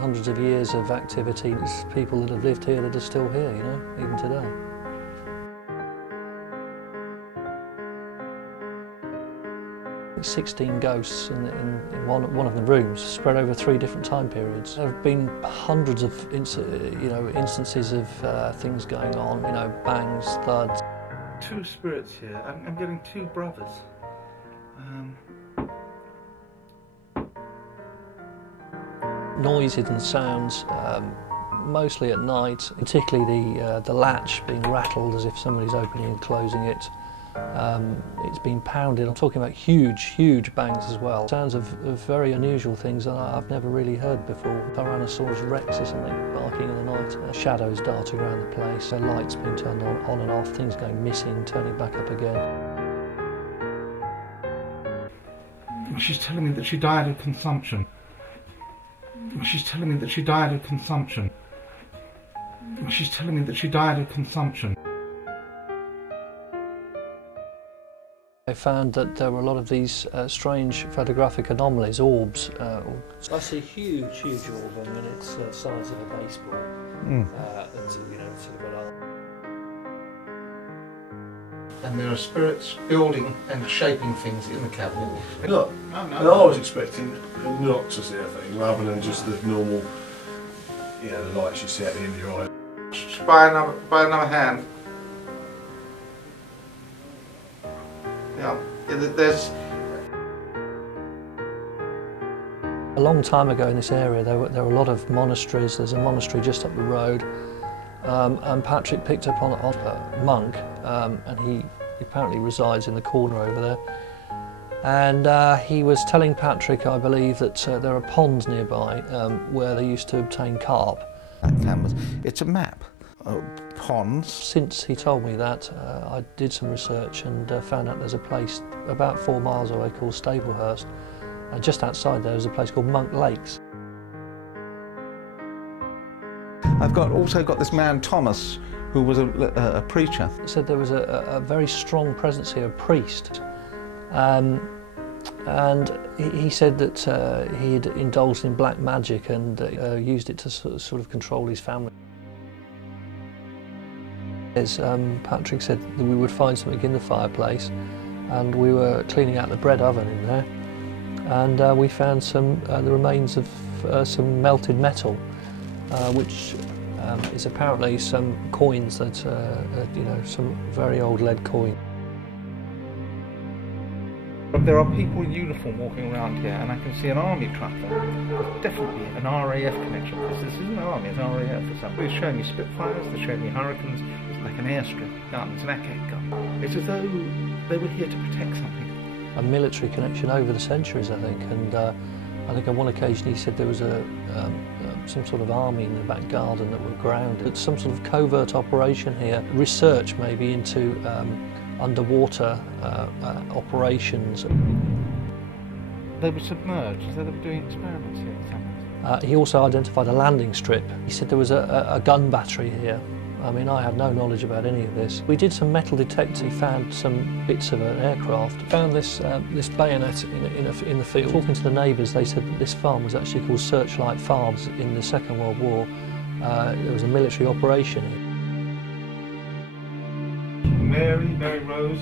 Hundreds of years of activity, there's people that have lived here that are still here, you know, even today. 16 ghosts in one of the rooms, spread over 3 different time periods. There have been hundreds of instances of things going on, you know, bangs, thuds. 2 spirits here. I'm getting 2 brothers. Noises and sounds, mostly at night, particularly the latch being rattled as if somebody's opening and closing it. It's been pounded. I'm talking about huge bangs as well. Sounds of very unusual things that I've never really heard before. Tyrannosaurus rex or something barking in the night. Shadows darting around the place. Lights being turned on and off. Things going missing, turning back up again. She's telling me that she died of consumption. She's telling me that she died of consumption. She's telling me that she died of consumption. I found that there were a lot of these strange photographic anomalies, orbs. I see a huge orb. I mean, it's the size of a baseball. It's, you know, sort of an arm. And there are spirits building and shaping things in the cabinet. Look, I was expecting a noctus here thing rather than just the normal, you know, the lights you see at the end of your eye. By another hand. Yeah, there's... A long time ago in this area there were a lot of monasteries. There's a monastery just up the road, and Patrick picked up on a monk, and he apparently resides in the corner over there, and he was telling Patrick, I believe, that there are ponds nearby where they used to obtain carp. That canvas, it's a map. Ponds. Since he told me that, I did some research and found out there's a place about 4 miles away called Staplehurst, and just outside there is a place called Monk Lakes. I've also got this man Thomas, who was a preacher. He said there was a very strong presence here, a priest, and he said that he had indulged in black magic and used it to sort of control his family. As Patrick said that we would find something in the fireplace, and we were cleaning out the bread oven in there, and we found the remains of some melted metal, which is apparently some coins that you know, some very old lead coin. There are people in uniform walking around here, and I can see an army truck there. There's definitely an RAF connection. This isn't an army, it's RAF or something. They're showing me Spitfires, they're showing me Hurricanes. It's like an airstrip gun, it's an AK gun. It's as though they were here to protect something. A military connection over the centuries, I think, and I think on one occasion he said there was some sort of army in the back garden that were grounded. It's some sort of covert operation here, research maybe into underwater operations. They were submerged, so they were doing experiments here or something. He also identified a landing strip. He said there was a gun battery here. I mean, I had no knowledge about any of this. We did some metal detects. He found some bits of an aircraft. Found this bayonet in the field. Talking to the neighbours, they said that this farm was actually called Searchlight Farms in the Second World War. There was a military operation here. Mary Rose.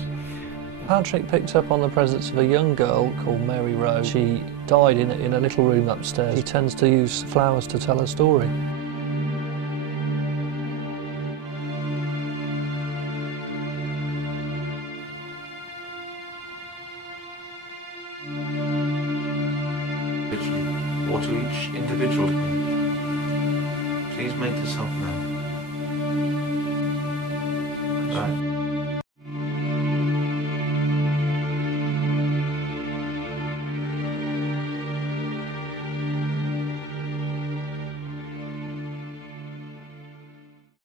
Patrick picked up on the presence of a young girl called Mary Rose. She died in a little room upstairs. He tends to use flowers to tell her story. Or to each individual. Please make yourself known. Right.